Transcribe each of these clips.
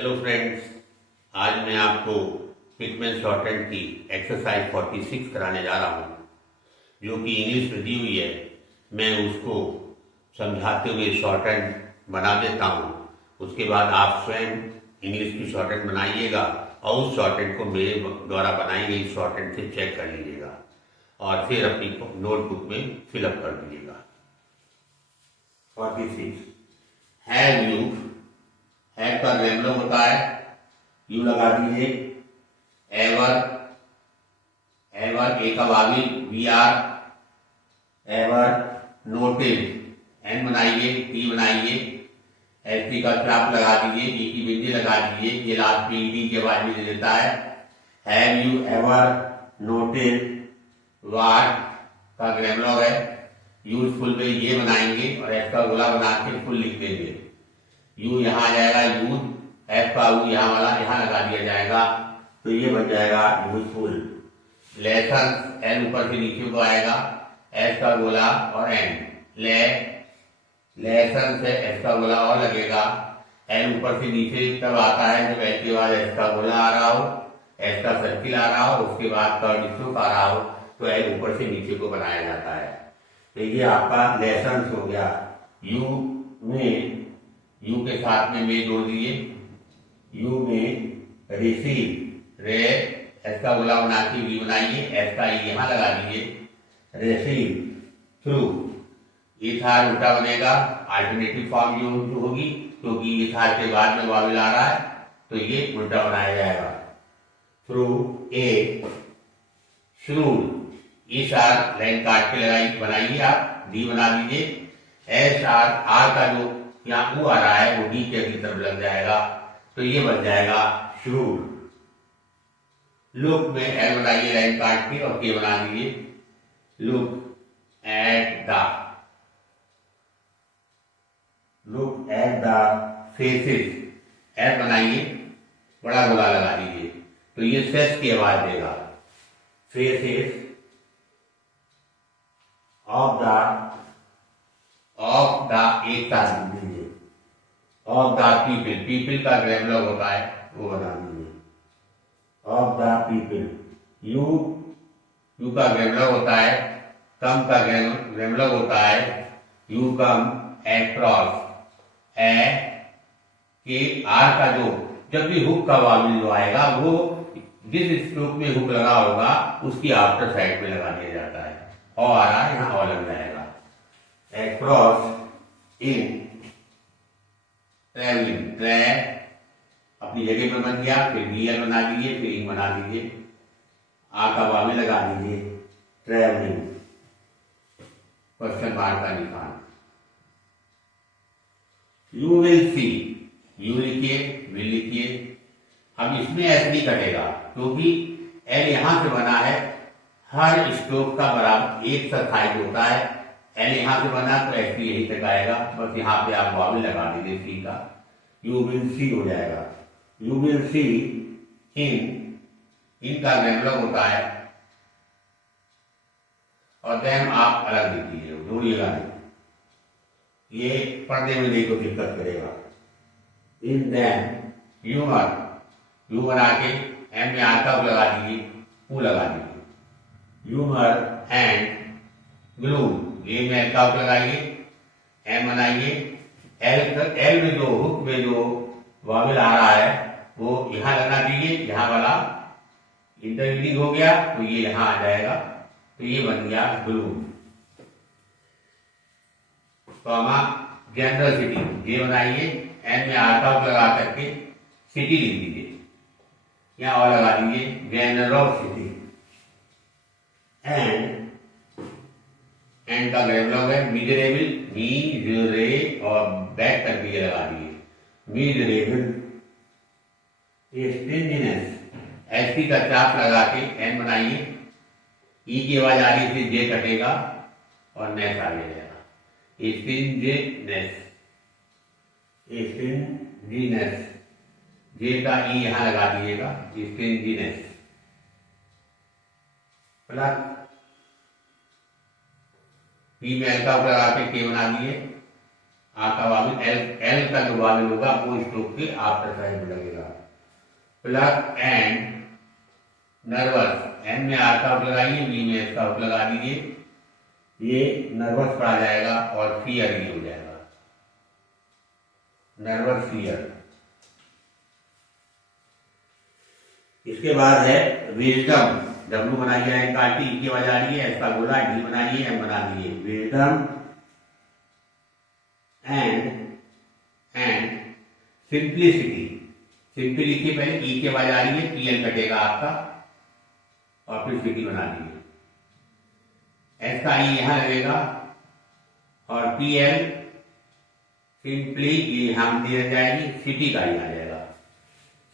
Hello friends, आज मैं आपको पिटमैन शॉर्टहैंड की एक्सरसाइज 46 कराने जा रहा हूँ, जो कि इंग्लिश में दी हुई है। मैं उसको समझाते हुए शॉर्टहैंड बना देता हूँ। उसके बाद आप स्वयं इंग्लिश की शॉर्टहैंड बनाइएगा और उस शॉर्टहैंड को मेरे द्वारा बनाई गई शॉर्टहैंड से चेक कर लीजिएगा और फिर अपनी नोटबुक में फिलअप कर दीजिएगा। 46 हैव यू, हैव का रेगुलर होता है, यू लगा दीजिए। एवर, एवर ए का वावी V R, ever noted, N बनाइए, टी बनाइए, एस टी का चाप लगा दीजिए, ई की बिंदी लगा दीजिए, ये लास्ट में ईडी के बाद में देता है। हैव यू एवर नोटेड वाट का ग्रेमलॉग है, यूजफुल में ये बनाएंगे और एस का गोला बना के फुल लिख देंगे। यू यहाँ आ जाएगा यूज, एफ का यू यहाँ वाला यहाँ लगा दिया जाएगा, तो ये बन जाएगा यूजफुल। लेसन, एन ऊपर से नीचे को आएगा, एस का गोला और एन, लेसन से एस का गोला और लगेगा, एन ऊपर से नीचे तब आता है जब एस के बाद एस का गोला आ रहा हो, एस का सर्किल आ रहा हो, उसके बाद कर्व स्ट्रोक आ रहा हो, तो एन ऊपर से नीचे को बनाया जाता है। तो ये आपका लेसन हो गया। यू में, यू के साथ में जोड़ दिए, यू में रिसीव, रे एस का गोला बना के वी बनाइए, एस का यहाँ लगा दीजिए, रिसीव थ्रू, इथार उल्टा बनेगा, अल्टरनेटिव फॉर्म जो होगी, क्योंकि इथार के बाद में वावेल आ रहा है तो ये उल्टा बनाया जाएगा। थ्रू ए, श्रूड, इस आर लाइन काट के लगाई बनाइए, आप डी बना दीजिए। एस आर, आर का जो यहाँ ऊ आ रहा है वो डी के की तरफ लग जाएगा, तो ये बन जाएगा श्रूड। लुक में एल बनाइए लाइन काट के और के बना दीजिए, look at the, look at the faces, L बनाइए बड़ा गोला लगा दीजिए, तो ये सेस की आवाज देगा। फेसेस ऑफ द एक साथ दीजिए, ऑफ द पीपल, पीपल का ग्रेमलॉग होता है वो बना दीजिए, of the people. You, you का ग्रेमलॉग होता है, कम का ग्रेमलॉग होता है, यू कम एक्रॉस, ए के आर का जो जब भी हुक का वावल जो आएगा वो जिस स्ट्रोक में हुक लगा होगा उसकी आफ्टर साइड में लगा दिया जाता है, और आ रहा है यहाँ और लग जाएगा। एक्रॉस इन, ट्रेवलिंग, ट्रे अपनी जगह पर बन गया, फिर वीएल बना दीजिए, फिर इंग बना दीजिए, आ का वावे लगा दीजिए, ट्रेवलिंग, क्वेश्चन मार्क का निशान। यू विल सी, यू लिखिए, विल लिखिए। अब इसमें ऐसे नहीं कटेगा क्योंकि एल यहां से बना है, हर स्ट्रोक का बराबर एक सा हाइट होता है। एल यहां से बना तो एस पी यहीं तक आएगा, बस यहाँ पे आप वावल लगा दीजिए सी का, यू विल सी हो जाएगा। यू विल सी इन, इनका ग्रेमलॉग होता है और देन आप अलग लिखिए, जोड़िएगा नहीं, ये पढ़ने में नहीं को दिक्कत करेगा। इन देन ह्यूमर, यू बना के एम में आर का लगा दीजिए, ऊ लगा दीजिए, ह्यूमर एंड ग्लू, ए में एल का लगाइए, एम बनाइए, एल में जो हुक में जो वावेल आ रहा है वो यहां लगा दीजिए, यहाँ वाला इंटरमीडिएट हो गया तो ये यहां आ जाएगा, तो ये बन गया ग्लू। जनरल सिटी, ये बनाइए, एन में आर का लगा करके सिटी लिख दीजिए, यहाँ और लगा दीजिए जेनरोसिटी, एंड का ग्रेमलॉग है मिजरेबल, मी रे और बैक तक भी लगा दिए, मिजरेबल। स्टिंजीनेस, एस टी का चाप लगा के एन बनाइए, ई की आवाज आ रही थी, जे कटेगा और नेस आ जाएगा, स्टिंजीनेस, स्टिंजीनेस, जे का ई यहां लगा दीजिएगा, स्टिंजीनेस। पी में एल का लगा के के बना दिए, आ का वाविल एल, एल का जो वाविल होगा वो स्ट्रोक के आफ्टर साइड में लगेगा। प्लग एंड नर्वस, एन में आर का आउट लगाइए, बी में एस का आउट लगा दीजिए, ये नर्वस पढ़ा जाएगा और फियर ये हो जाएगा, नर्वस फियर। इसके बाद है विजडम, डब्ल्यू बनाइए एन का टी, की आवाज आ रही है, एस का गोला, डी बनाइए, एम बना दीजिए, विजडम एंड सिंप्लिसिटी। सिंपली लिखिए पहले, ई की आवाज आ रही है, पी एल कटेगा आपका और फिर सिटी बना दीजिए, एस का ई यहां लगेगा और पी एल सिंपली ये यहां दिया जाएगी, सिटी का ही आ जाएगा,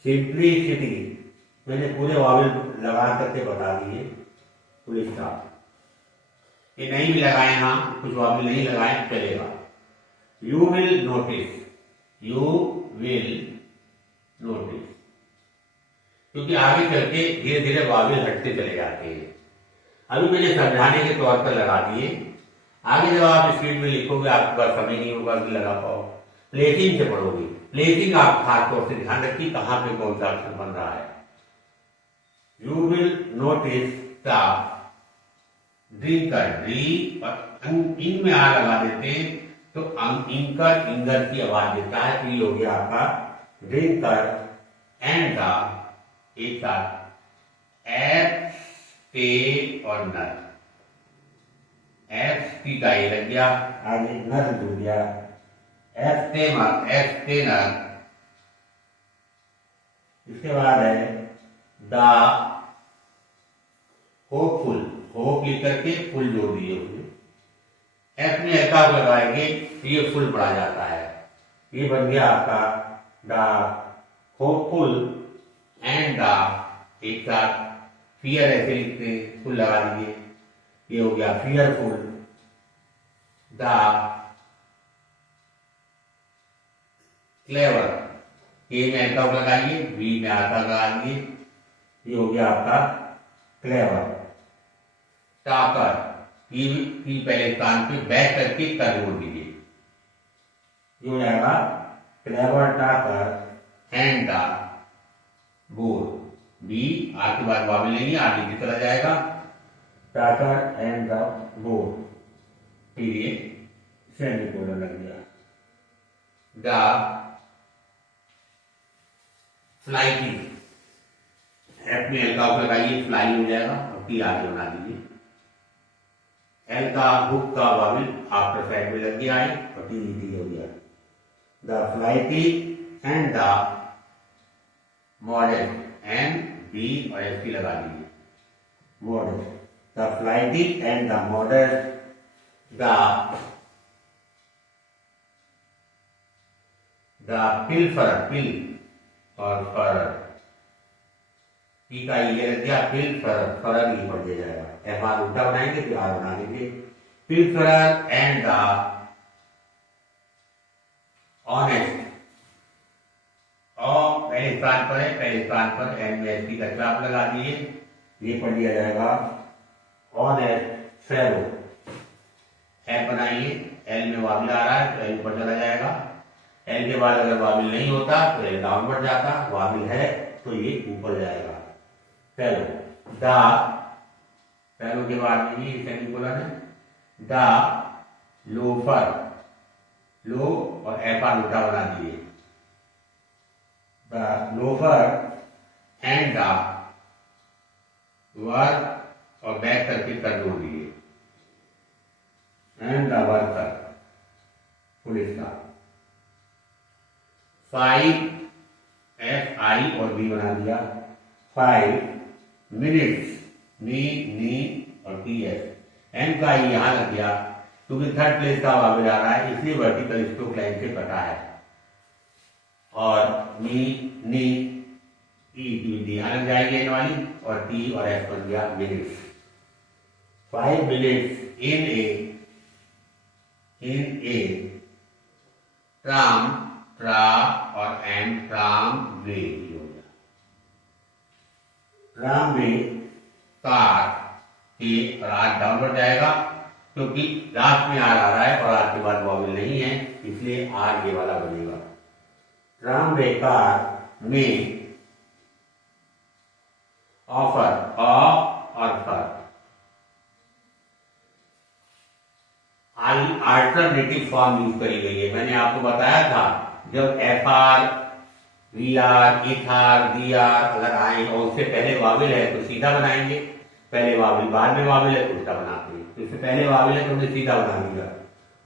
सिंपलिसिटी। मैंने पूरे वावल लगा करके बता दिए, फुल स्टॉप। ये नहीं भी लगाए, हाँ कुछ वावल नहीं लगाए चलेगा। You will notice, you will notice, क्योंकि आगे चल के धीरे धीरे वावल हटते चले जाते हैं। अभी मैंने समझाने के तौर पर लगा दिए, आगे जब आप स्पीड में लिखोगे आपके पास समय नहीं होगा कि लगा पाओ। प्लेसिंग से पढ़ोगे, प्लेसिंग आप खासतौर से ध्यान रखिए कहां पे कौन सा अक्षर बन रहा है। You will notice the drinker, ड्री और इन में आ लगा देते हैं तो इंकर इंगर की आवाज देता है, तो ये हो गया आपका ड्रिंकर एंड द एक साथ एफ टे और नर, एफ टी का ये लग गया, आगे नर जुड़ गया, एफ टे नर। इसके बाद है द होपफुल, होप लिख करके फुल जोड़ दिए उसमें, एफ में एका लगाएंगे तो ये फुल पढ़ा जाता है, ये बन गया आपका द होपफुल एंड द एक साथ फियर, ऐसे लिखते फुल लगा दीजिए, ये हो गया फियरफुल, द क्लेवर, ए में एका लगाइए, बी में आका लगा दीजिए, ये हो गया आपका क्लेवर। टाकर, की पहले स्थान पे बैक करके कर जोड़ दीजिए, ये हो जाएगा clever talker and the bore, B R के बाद वावल नहीं है, आगे की तरह जाएगा, टाकर एंड द बोर, फिर ये सेमीकोलन लग गया। द फ्लाइटी, एफ में एल का लगाइए, फ्लाई हो जाएगा और पी आगे बना दीजिए, एल का हुक का वावल आफ्टर साइड में लग गया है और टी टी हो गया। The flighty and the modern, N B और एस पी लगा दीजिए, modern, the flighty and the modern, the pilferer, पिल और फरर, पी का ये लग गया, पिल्फरर, फरर ही पढ़ दिया जाएगा, एफ आर उल्टा बनाएंगे फिर आर बना देंगे, पिल्फरर एंड द ऑनेस्ट, और पहले स्थान पर है, पहले स्थान पर एन में एस पी का चाप लगा दिए, ये पढ़ लिया जाएगा ऑनेस्ट फेरो, एफ बनाइए, एल में वाविल आ रहा है तो एल ऊपर चला जाएगा, एल के बाद अगर वाविल नहीं होता तो एल डाउनवर्ड जाता, वाविल है तो ये ऊपर जाएगा, फेलो। द फेलो के बाद में ये सेमीकोलन है, द लोफर, लो और एफ आर उल्टा बना दिए, the loafer and the work और बैक करके कर जोड़ दिए, and the worker, full stop. 5 F I और बी बना दिया, 5 मिनट्स, नी और टी एस, एम का ई यहां लग गया क्योंकि थर्ड प्लेस का वावल आ रहा है इसलिए वर्टिकल स्ट्रोक लाइन से कटा है, और नी ई यहां लग जाएगी एन वाली, और टी और एस बन गया minutes. 5 minutes in a tram, ट्रा और एम, ट्राम वे हो गया, ट्राम वे कार, ए और आर डाउनवर्ड जाएगा क्योंकि लास्ट में आर आ रहा है और आर के बाद वॉवेल नहीं है, इसलिए आर ये वाला बनेगा। ट्राम ए कार में offer offer alternative form use करी गई है। मैंने आपको बताया था जब एफ आर, वी आर, इथ आर, डी आर अगर आए और उससे पहले वाविल है तो सीधा बनाएंगे, पहले वाविल बाद में वाविल है तो उल्टा बनाते हैं। इससे पहले वाविल है तो उन्हें सीधा बना दिया।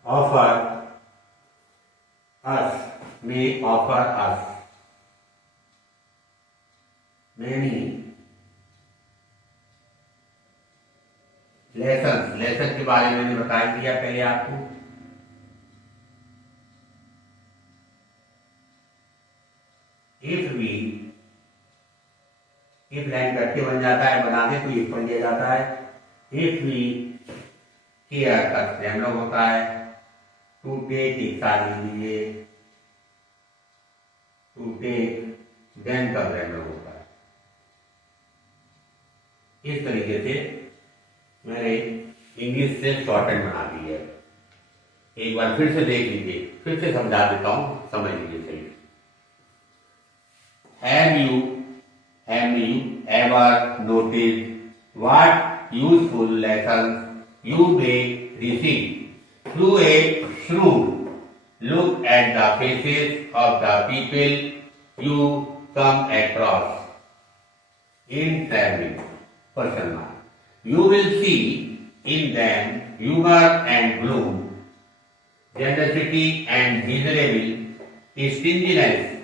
ऑफर अस में offer us, many lesson, lesson के बारे में मैंने बता दिया पहले आपको। इफ वी, इफ लाइन करके बन जाता है, बना दे तो इफ बन दिया जाता है। इफ वी केयर का हम लोग होता है टू टेक, एक साथ लीजिए, टू टेक, देन का हम लोग होता है। इस तरीके से मैंने इंग्लिश से शॉर्टहैंड बना दी है। एक बार फिर से देख लीजिए, फिर से समझा देता हूं, समझ लीजिए सही। Have you ever noticed what useful lessons you may receive through a shrewd look at the faces of the people you come across in traveling? Question mark. You will see in them humor and gloom, generosity and miserable, stinginess,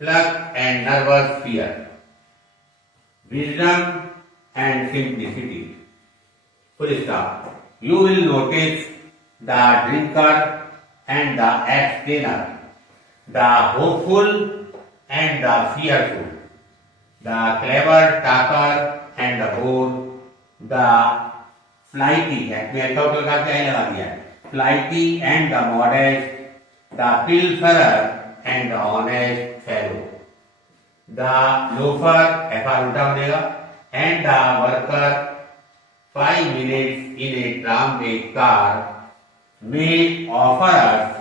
pluck and nervous fear, wisdom and simplicity. Full stop. You will notice the drinker and the abstainer, the hopeful and the fearful, the clever talker and the bored, the flighty, लगा दिया, flighty and the modest, the pilferer and the honest fellow, the loafer, FR उल्टा बनेगा, and the worker 5 minutes in a tramway car may offer us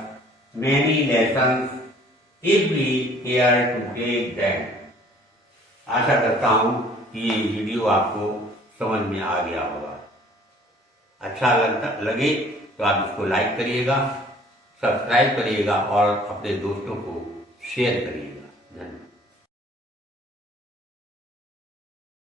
many lessons if we care to take them. आशा करता हूं कि ये video आपको समझ में आ गया होगा। अच्छा लगे तो आप इसको लाइक करिएगा, सब्सक्राइब करिएगा और अपने दोस्तों को शेयर करिएगा।